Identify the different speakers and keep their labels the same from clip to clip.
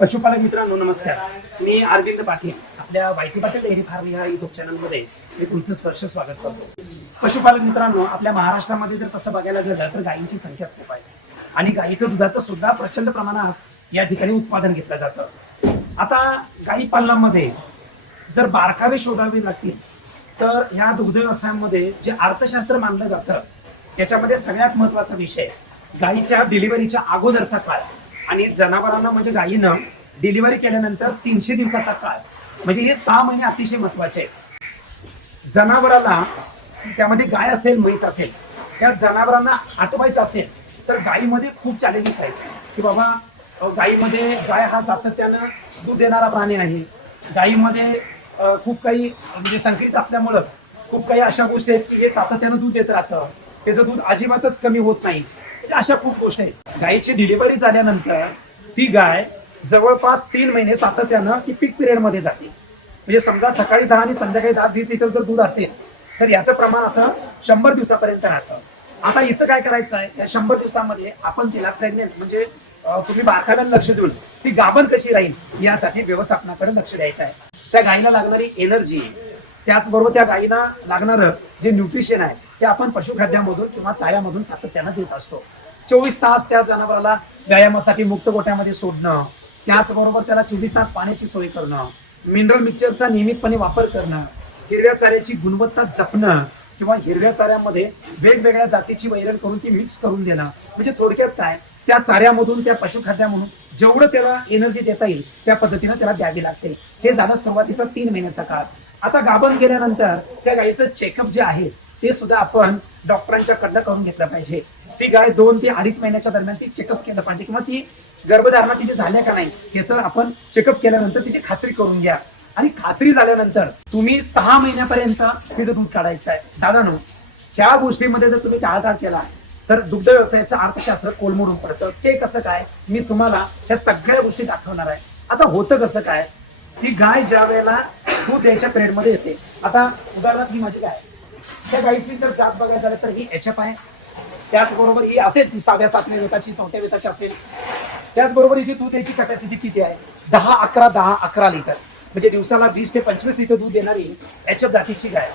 Speaker 1: पशुपालक मित्रांनो नमस्कार. मी अरविंद पाटील आपल्या Y T Patil dairy farm या युट्यूब चॅनलमध्ये मी तुमचं स्पर्श स्वागत करतो. पशुपालक मित्रांनो आपल्या महाराष्ट्रामध्ये जर तसं बघायला गेलं तर गायींची संख्या खूप आहे. आणि गायीचं दुधाचं सुद्धा प्रचंड प्रमाणात या ठिकाणी उत्पादन घेतलं जातं. आता गायी पालनामध्ये जर बारकावे शोधावे लागतील तर ह्या दुग्ध व्यवसायामध्ये जे अर्थशास्त्र मानलं जातं त्याच्यामध्ये सगळ्यात महत्त्वाचा विषय गायीच्या डिलिव्हरीच्या अगोदरचा काळ. आणि जनावरांना म्हणजे गायीनं डिलिव्हरी केल्यानंतर तीनशे दिवसाचा काळ. म्हणजे हे सहा महिने अतिशय महत्त्वाचे आहेत. जनावराला त्यामध्ये गाय असेल म्हैस असेल त्या जनावरांना आटवायचं असेल तर गायीमध्ये खूप चॅलेंजेस आहेत. की बाबा गायीमध्ये गाय हा सातत्यानं दूध देणारा प्राणी आहे. गायीमध्ये खूप काही म्हणजे संक्रित असल्यामुळं खूप काही अशा गोष्टी आहेत की हे सातत्यानं दूध देत राहतं. त्याचं दूध अजिबातच कमी होत नाही. म्हणजे अशा खूप गोष्टी आहेत. गायीची डिलिव्हरी झाल्यानंतर ती गाय जवळपास तीन महिने सातत्यानं ती पीक पिरियडमध्ये जाते. म्हणजे समजा सकाळी दहा आणि संध्याकाळी दहा वीस लिटर जर दूध असेल तर याचं प्रमाण असं शंभर दिवसापर्यंत राहतं. आता इथं काय करायचं आहे या शंभर दिवसामध्ये आपण तिला प्रेग्नेंट म्हणजे तुम्ही बारकाव्याला लक्ष देऊन ती गाभण कशी राहील यासाठी व्यवस्थापनाकडे लक्ष द्यायचं आहे. त्या गायीला लागणारी एनर्जी त्याचबरोबर त्या गायीला लागणारं जे न्यूट्रिशन आहे ते आपण पशुखाद्यामधून किंवा चाऱ्यामधून सातत्यानं देत असतो. चोवीस तास त्या जनावराला व्यायामासाठी मुक्त गोट्यामध्ये सोडणं त्याचबरोबर त्याला चोवीस तास पाण्याची सोय करणं मिनरल मिक्सरचा नियमितपणे वापर करणं हिरव्या चाऱ्याची गुणवत्ता जपणं किंवा हिरव्या चाऱ्यामध्ये वेगवेगळ्या जातीची वैरण करून ती मिक्स करून देणं. म्हणजे थोडक्यात काय? त्या चाऱ्यामधून त्या पशुखाद्यामधून जेवढं त्याला एनर्जी देता येईल त्या पद्धतीनं त्याला द्यावी लागते. हे झालं सुरुवातीचा तीन महिन्याचा काळ. आता गाभण गेल्यानंतर त्या गाईचं चेकअप जे आहे ते सुद्धा आपण डॉक्टरांच्याकडनं करून घेतलं पाहिजे. ती गाय दोन ते अडीच महिन्याच्या दरम्यान ती चेकअप केलं पाहिजे. किंवा ती गर्भधारणा तिची झाल्या का नाही याचं आपण चेकअप केल्यानंतर तिची खात्री करून घ्या. आणि खात्री झाल्यानंतर तुम्ही सहा महिन्यापर्यंत तिचं दूध काढायचं आहे दादा नो ह्या गोष्टीमध्ये जर तुम्ही टाळाटाळ केला तर दुग्ध व्यवसायाचं अर्थशास्त्र कोलमडून पडतं. ते कसं काय मी तुम्हाला ह्या सगळ्या गोष्टी दाखवणार आहे. आता होतं कसं काय ती गाय ज्या वेळेला दूध द्यायच्या पिरियडमध्ये येते. आता उदाहरणार्थ ही माझी गाय. त्या गायीची जर जात बघायला झालं तर ही एचएफ आहे त्याचबरोबर ही असेल ती साध्या सातव्या वेताची चौथ्या वेताची असेल. त्याचबरोबर हिची दूध याची कॅपॅसिटी किती आहे दहा अकरा दहा अकरा लिटर. म्हणजे दिवसाला वीस ते पंचवीस लिटर दूध देणारी एचएफ जातीची गाय.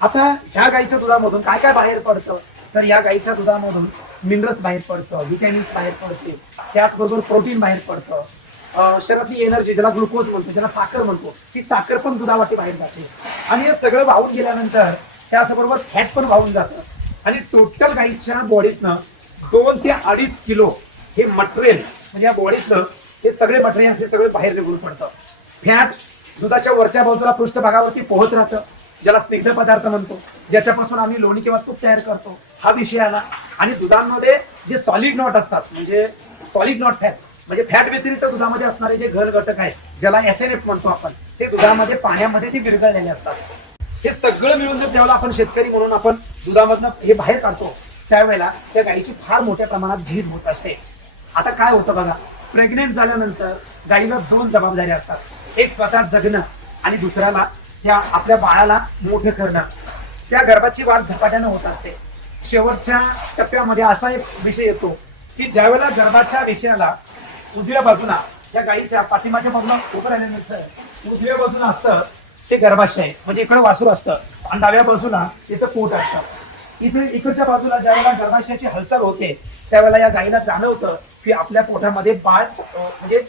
Speaker 1: आता ह्या गाईच्या दुधामधून काय काय बाहेर पडतं? तर या गाईच्या दुधामधून मिनरल्स बाहेर पडतं व्हिटॅमिन्स बाहेर पडते. त्याचबरोबर प्रोटीन बाहेर पडतं. शरीरातली एनर्जी ज्याला ग्लुकोज म्हणतो ज्याला साखर म्हणतो ही साखर पण दुधावाटी बाहेर जाते. आणि हे सगळं वाहून गेल्यानंतर त्याचबरोबर फॅट पण वाहून जातं. आणि टोटल गाईच्या बॉडीतनं दोन ते अडीच किलो हे मटेरियल म्हणजे या बॉडीतलं हे सगळे मटेरियल हे सगळे बाहेर निघून पडतं फॅट दुधाच्या वरच्या बाजूला पृष्ठभागावरती पोहत राहतं ज्याला स्निग्ध पदार्थ म्हणतो. ज्याच्यापासून आम्ही लोणी किंवा तूप तयार करतो. हा विषय आला. आणि दुधांमध्ये जे सॉलिड नॉट असतात म्हणजे सॉलिड नॉट फॅट म्हणजे फॅट व्यतिरिक्त दुधामध्ये असणारे जे घर घटक आहेत ज्याला एस एन एफ म्हणतो आपण ते दुधामध्ये पाण्यामध्ये ते विरघळलेले असतात. हे सगळं मिळून जर त्यावेळेला आपण शेतकरी म्हणून आपण दुधामधनं हे बाहेर काढतो त्यावेळेला त्या गायीची फार मोठ्या प्रमाणात झीज होत असते. आता काय होतं बघा प्रेग्नेंट झाल्यानंतर गायीला दोन जबाबदाऱ्या असतात. एक स्वतः जगणं आणि दुसऱ्याला त्या आपल्या बाळाला मोठं करणं. त्या गर्भाची वाढ झपाट्यानं होत असते. शेवटच्या टप्प्यामध्ये असा एक विषय येतो की ज्यावेळेला गर्भाच्या विषयाला उजव्या बाजूला त्या गायीच्या पाठीमाच्या बाजूला उभं राहिल्यानंतर उजव्या बाजूला असतं ते गर्भाशय म्हणजे इकडे वासूर असतं. आणि डाव्या बाजूला तिथं पोट असतं. इथे इकडच्या बाजूला ज्यावेळेला गर्भाशयाची हालचाल होते त्यावेळेला या गायीला जाणवतं की आपल्या पोटामध्ये बाळ म्हणजे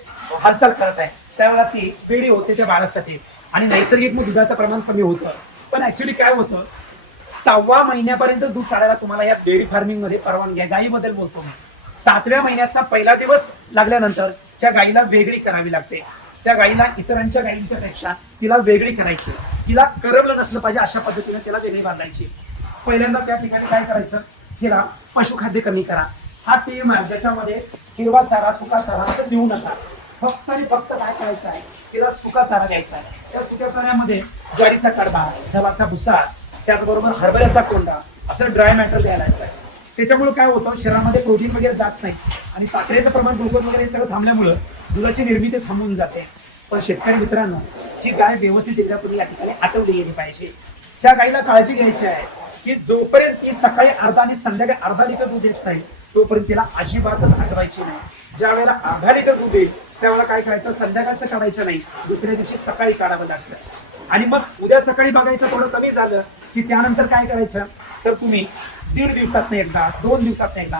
Speaker 1: हालचाल करत आहे. त्यावेळेला ती वेळी होते त्या बाळासाठी. आणि नैसर्गिक मग दुधाचं प्रमाण कमी होतं. पण ऍक्च्युली काय होतं? सहावा महिन्यापर्यंत दूध काढायला तुम्हाला या डेअरी फार्मिंगमध्ये परवानगी आहे. गायीबद्दल बोलतो मी. सातव्या महिन्याचा पहिला दिवस लागल्यानंतर त्या गायीला वेगळी करावी लागते. त्या गायीला इतरांच्या गायींच्या पेक्षा तिला वेगळी करायची. तिला करवलं नसलं पाहिजे अशा पद्धतीने तिला वेगळी बांधायची. पहिल्यांदा त्या ठिकाणी काय करायचं? तिला पशुखाद्य कमी करा. हा टीम आहे ज्याच्यामध्ये हिरवा चारा सुका चारा असं देऊ नका. फक्त आणि फक्त काय करायचं आहे? तिला सुका चारा द्यायचा आहे. त्या सुक्या चाऱ्यामध्ये ज्वारीचा कडबा गव्हाचा भुसा त्याचबरोबर हरभऱ्याचा कोंडा असं ड्राय मॅटर द्यायला आहे. त्याच्यामुळे काय होतं? शरीरामध्ये प्रोटीन वगैरे जात नाही. आणि साखरेचं प्रमाण ग्लुकोज वगैरे सगळं थांबल्यामुळं दुधाची निर्मिती थांबून जाते. पण शेतकरी मित्रांनो ही गाय व्यवस्थित तुम्ही या ठिकाणी आठवली गेली पाहिजे. त्या गायीला काळजी घ्यायची आहे की जोपर्यंत ती सकाळी अर्धा आणि संध्याकाळी अर्धा लिटर दूध येत नाही तोपर्यंत तिला अजिबातच आठवायची नाही. ज्या वेळेला अर्धा लिटर दूध येईल त्यावेळेला काय करायचं? संध्याकाळचं काढायचं नाही. दुसऱ्या दिवशी सकाळी काढावं लागतं. आणि मग उद्या सकाळी बघायचं थोडं कमी झालं की त्यानंतर काय करायचं? तर तुम्ही दीड दिवसात एकदा दोन दिवसात एकदा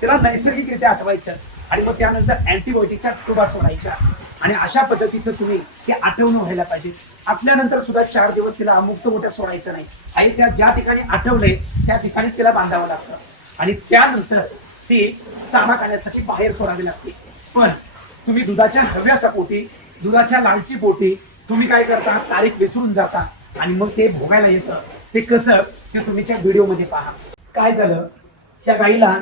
Speaker 1: त्याला नैसर्गिकरित्या आठवायचं आणि मग त्यानंतर अँटीबायोटिकच्या टुबा सोडायच्या. आणि अशा पद्धतीचं तुम्ही ते आठवणं व्हायला पाहिजे. आटल्यानंतर सुद्धा चार दिवस तिला अमुक्त मोठ्या सोडायचं नाही. आणि त्या ज्या ठिकाणी आठवले त्या ठिकाणीच तिला बांधावं लागतं. आणि त्यानंतर ती चारा खाण्यासाठी बाहेर सोडावी लागते. पण तुम्ही दुधाच्या हव्यासा पोटी दुधाच्या लालची पोटी तुम्ही काय करता तारीख विसरून जाता. आणि मग ते भोगायला येतं. ते कसं ते तुम्हीच्या व्हिडिओमध्ये पहा. काय झालं? त्या गाईला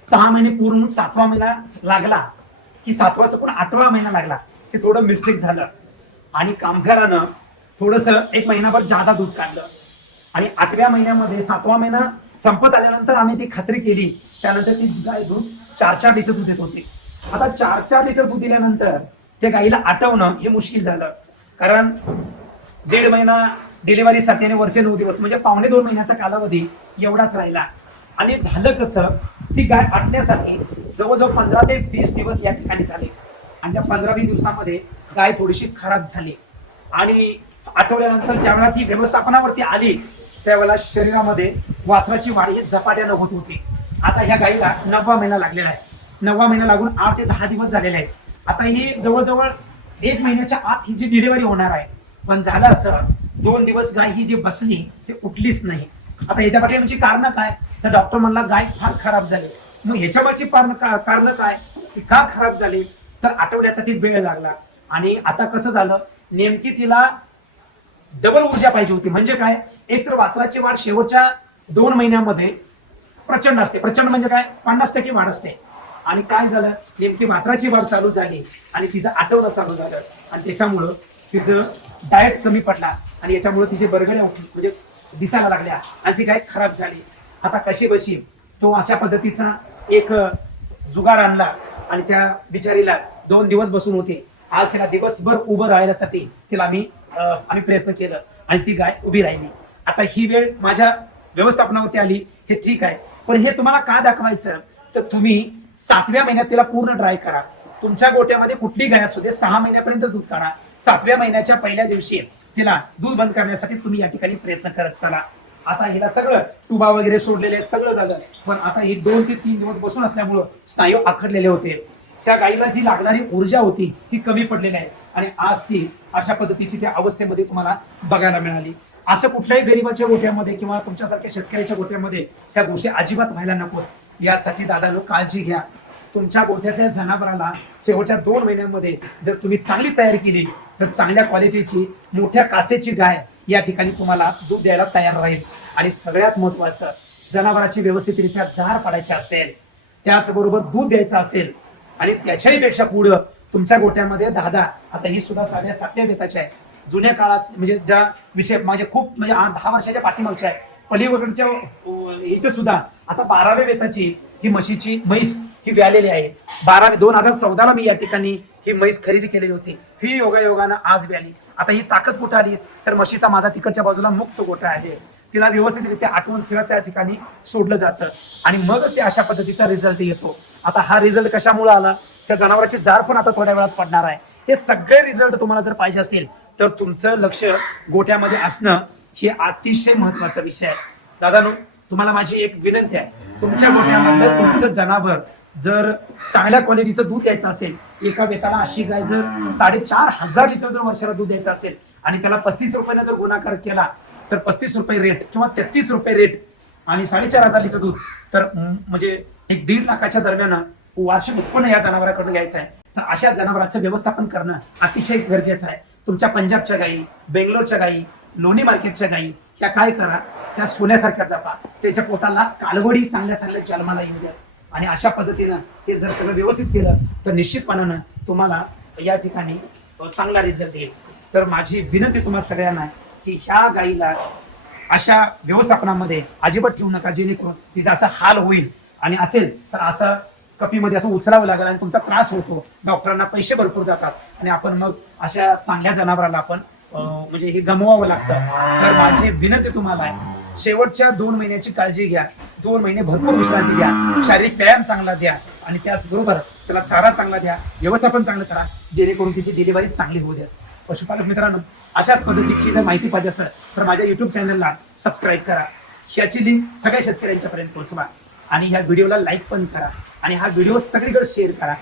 Speaker 1: सहा महिने पूर्ण सातवा महिना लागला. की सातवा पण आठवा महिना लागला हे थोडं मिस्टेक झालं. आणि कामगारानं थोडस एक महिनाभर जादा दूध काढलं. आणि आठव्या महिन्यामध्ये सातवा महिना संपत आल्यानंतर आम्ही ती खात्री केली. त्यानंतर ती गाय दूध चार चार लिटर दूध देत होती. आता चार चार लिटर दूध दिल्यानंतर त्या गाईला आटवणं हे मुश्किल झालं. कारण दीड महिना डिलिव्हरीसाठी आणि वरचे नऊ दिवस म्हणजे पावणे दोन महिन्याचा कालावधी एवढाच राहिला. आणि झालं कसं ती गाय आटण्यासाठी जवळजवळ पंधरा ते वीस दिवस या ठिकाणी झाले. आणि त्या पंधरा वीस दिवसामध्ये गाय थोडीशी खराब झाली. आणि आठवल्यानंतर ज्यावेळेला ती व्यवस्थापनावरती आली त्यावेळेला शरीरामध्ये वासराची वाढ ही झपाट्यानं होत होती. आता ह्या गायीला नववा महिना लागलेला आहे. नववा महिना लागून आठ ते दहा दिवस झालेले आहेत. आता ही जवळजवळ एक महिन्याच्या आत ही जी डिलिव्हरी होणार आहे. पण झालं असं दोन दिवस गाय ही जी बसली ते उठलीच नाही. आता ह्याच्या म्हणजे कारण काय? तर डॉक्टर म्हणला गाय फार खराब झाली. मग ह्याच्या मागची कारण काय? ती का खराब झाली? तर आठवड्यासाठी वेळ लागला. आणि आता कसं झालं? नेमकी तिला डबल ऊर्जा पाहिजे होती. म्हणजे काय? एक तर वासराची वाढ शेवटच्या दोन महिन्यामध्ये प्रचंड असते. प्रचंड म्हणजे काय? पन्नास टक्के वाढ असते. आणि काय झालं? नेमकी वासराची वाढ चालू झाली. आणि तिचं आठवडं चालू झालं. आणि त्याच्यामुळं तिचं डाएट कमी पडला. आणि याच्यामुळे तिचे होती म्हणजे दिसायला लागल्या. आणि ती काय? खराब झाली. आता कशी बशी? तो अशा पद्धतीचा एक जुगार आणला आणि त्या बिचारीला दोन दिवस बसून होते. आज तिला दिवसभर उभं राहण्यासाठी तिला आम्ही अं, आम्ही प्रयत्न केलं आणि ती गाय उभी राहिली. आता ही वेळ माझ्या व्यवस्थापनावरती आली हे ठीक आहे. पण हे तुम्हाला का दाखवायचं? तर तुम्ही सातव्या महिन्यात तिला पूर्ण ड्राय करा. तुमच्या गोट्यामध्ये कुठली गाय असू दे सहा महिन्यापर्यंत दूध काढा. सातव्या महिन्याच्या पहिल्या दिवशी तिला दूध बंद करण्यासाठी तुम्ही या ठिकाणी प्रयत्न करत चला. आता हिला सगळं टुबा वगैरे सोडलेले सगळं झालं. पण आता हे दोन ते तीन दिवस बसून असल्यामुळं स्नायू आखडलेले होते. त्या गाईला जी लागणारी ऊर्जा होती ती कमी पडलेली आहे. आणि आज ती अशा पद्धतीची त्या अवस्थेमध्ये तुम्हाला बघायला मिळाली. असं कुठल्याही गरीबाच्या गोट्यामध्ये किंवा तुमच्यासारख्या शेतकऱ्याच्या गोट्यामध्ये ह्या गोष्टी अजिबात व्हायला नको. यासाठी दादानो काळजी घ्या. तुमच्या गोठ्यातल्या जनावराला शेवटच्या दोन महिन्यामध्ये जर तुम्ही चांगली तयारी केली तर चांगल्या क्वालिटीची मोठ्या कासेची गाय या ठिकाणी तुम्हाला दूध द्यायला तयार राहील. आणि सगळ्यात महत्वाचं जनावराची व्यवस्थितरित्या जार पाडायची असेल त्याचबरोबर दूध द्यायचं असेल आणि त्याच्याही पेक्षा पुढं तुमच्या गोट्यामध्ये दादा आता ही सुद्धा साध्या सातव्या बेताची आहे. जुन्या काळात म्हणजे ज्या विषय माझे खूप म्हणजे दहा वर्षाच्या पाठीमागच्या आहे. पलीकडच्या इथे सुद्धा आता बाराव्या बेताची ही म्हशीची म्हैस ही व्यालेली आहे. बारा दोन हजार चौदाला मी या ठिकाणी ही म्हैस खरेदी केलेली होती. ही योगायोगानं आज व्याली. आता ही ताकद कुठं आली? तर म्हशीचा माझा तिकडच्या बाजूला मुक्त गोठा आहे. तिला व्यवस्थितरित्या आठवण तिला त्या ठिकाणी सोडलं जातं. आणि मगच ते अशा पद्धतीचा रिझल्ट येतो. आता हा रिझल्ट कशामुळे आला? त्या जनावराची जार पण आता थोड्या वेळात पडणार आहे. हे सगळे रिझल्ट तुम्हाला जर पाहिजे असतील तर तुमचं लक्ष गोठ्यामध्ये असणं हे अतिशय महत्त्वाचा विषय आहे. दादानो तुम्हाला माझी एक विनंती आहे. तुमच्या गोठ्यामधलं तुमचं जनावर जर चांगल्या क्वालिटीचं दूध द्यायचं असेल एका वेताला अशी गाय जर साडेचार हजार लिटर जर वर्षाला दूध द्यायचं असेल आणि त्याला पस्तीस रुपयाने जर गुणाकार केला तर पस्तीस रुपये रेट किंवा तेहतीस रुपये रेट आणि साडेचार हजार लिटर दूध तर म्हणजे एक दीड लाखाच्या दरम्यान वार्षिक उत्पन्न या जनावराकडून घ्यायचं आहे. तर अशा जनावरांचं व्यवस्थापन करणं अतिशय गरजेचं आहे. तुमच्या पंजाबच्या गायी बेंगलोरच्या गायी लोणी मार्केटच्या गायी ह्या काय करा त्या सोन्यासारख्या जपा. त्याच्या पोटाला कालवडी चांगल्या चांगल्या जन्माला येऊ द्या. आणि अशा पद्धतीनं हे जर सगळं व्यवस्थित केलं तर निश्चितपणानं तुम्हाला या ठिकाणी चांगला रिझल्ट येईल. तर माझी विनंती तुम्हाला सगळ्यांना की ह्या गाईला अशा व्यवस्थापनामध्ये अजिबात ठेवू नका जेणेकरून तिचा असा हाल होईल. आणि असेल तर असं कपीमध्ये असं उचलावं लागेल आणि तुमचा त्रास होतो. डॉक्टरांना पैसे भरपूर जातात. आणि आपण मग अशा चांगल्या जनावराला आपण म्हणजे हे गमवावं लागतं. तर माझी विनंती तुम्हाला आहे शेवटच्या दोन महिन्याची काळजी घ्या. दोन महिने भरपूर विश्रांती घ्या. शारीरिक व्यायाम चांगला द्या. आणि त्याचबरोबर त्याला चारा चांगला द्या. व्यवस्थापन चांगलं करा. जेणेकरून तिची डिलिव्हरी चांगली होऊ द्या. पशुपालक मित्रांनो अशाच पद्धतीची जर माहिती पाहिजे असेल तर माझ्या युट्यूब चॅनलला सबस्क्राईब करा. याची लिंक सगळ्या शेतकऱ्यांच्यापर्यंत पोहोचवा. आणि ह्या व्हिडिओला लाईक पण करा. आणि हा व्हिडिओ सगळीकडे शेअर करा.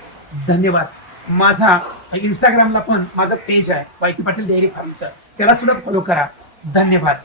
Speaker 1: धन्यवाद. माझा इंस्टाग्रामला पण माझं पेज आहे. वायकी पाटील डेअरी फार्मचं त्याला सुद्धा फॉलो करा. धन्यवाद.